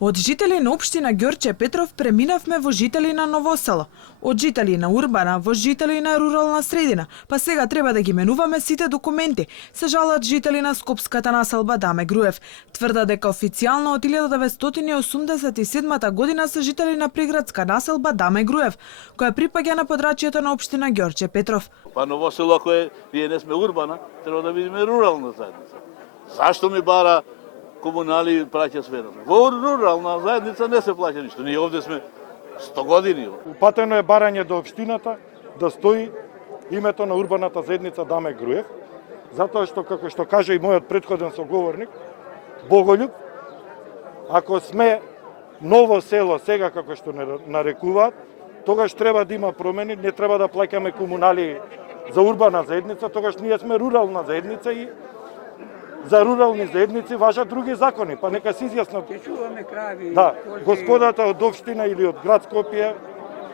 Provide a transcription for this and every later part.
Од жители на општина Ѓорче Петров преминавме во жители на Новосело, од жители на урбана во жители на рурална средина, па сега треба да ги менуваме сите документи, се жалат жители на скопската населба Даме Груев. Тврда дека официјално од 1987 година се жители на приградска населба Даме Груев, која припаѓа на подрачјето на општина Ѓорче Петров. Па Новосело, ако ние не сме урбана, треба да бидеме рурална заедница. Зашто ми бара комунали праќа сферата? Во рурална заедница не се плаќа ништо. Ние овде сме 100 години. Упатено е барање до општината да стои името на урбаната заедница Даме Груев, затоа што, како што каже и мојот претходен соговорник, Боголюб, ако сме ново село сега, како што не нарекуваат, тогаш треба да има промени, не треба да плаќаме комунали за урбана заедница, тогаш ние сме рурална заедница и за рурални заедници важат други закони, па нека се изјаснат. Да, господата од општина или од град Скопје,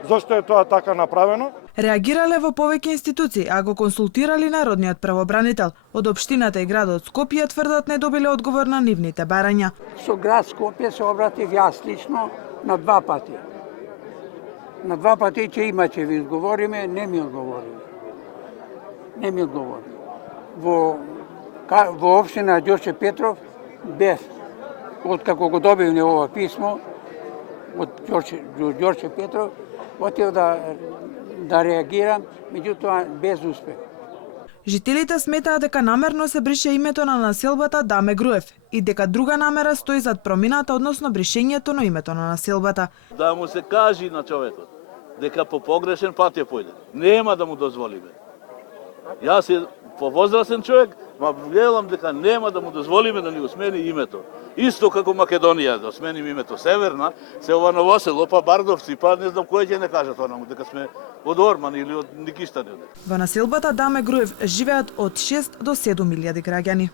зошто е тоа така направено? Реагирале во повеќе институции, а го консултирали народниот правобранител. Од општината и градот Скопје тврдат не добиле одговор на нивните барања. Со град Скопје се обратив јас лично на 2 пати. На 2 пати ќе ви одговориме, не ми одговориме. Не ми одговори. Во општина Ѓорче Петров без, откако го добивме ова писмо од Ѓорче Петров, отидов да реагирам, меѓутоа без успех. Жителите сметаат дека намерно се брише името на населбата Даме Груев и дека друга намера стои зад промината, односно бришењето на името на населбата. Да му се кажи на човекот дека по погрешен пат ја појде. Нема да му дозволиме. Јас е повозрасен човек, ма гледам дека нема да му дозволиме да ни го смени името. Исто како Македонија да сменим името Северна, се ова Новосело, па Бардовци, па не знам кој ќе не каже тоа наму, дека сме од Орман или од Никиштани. Во населбата Даме Груев живеат од 6 до 7 илјади граѓани.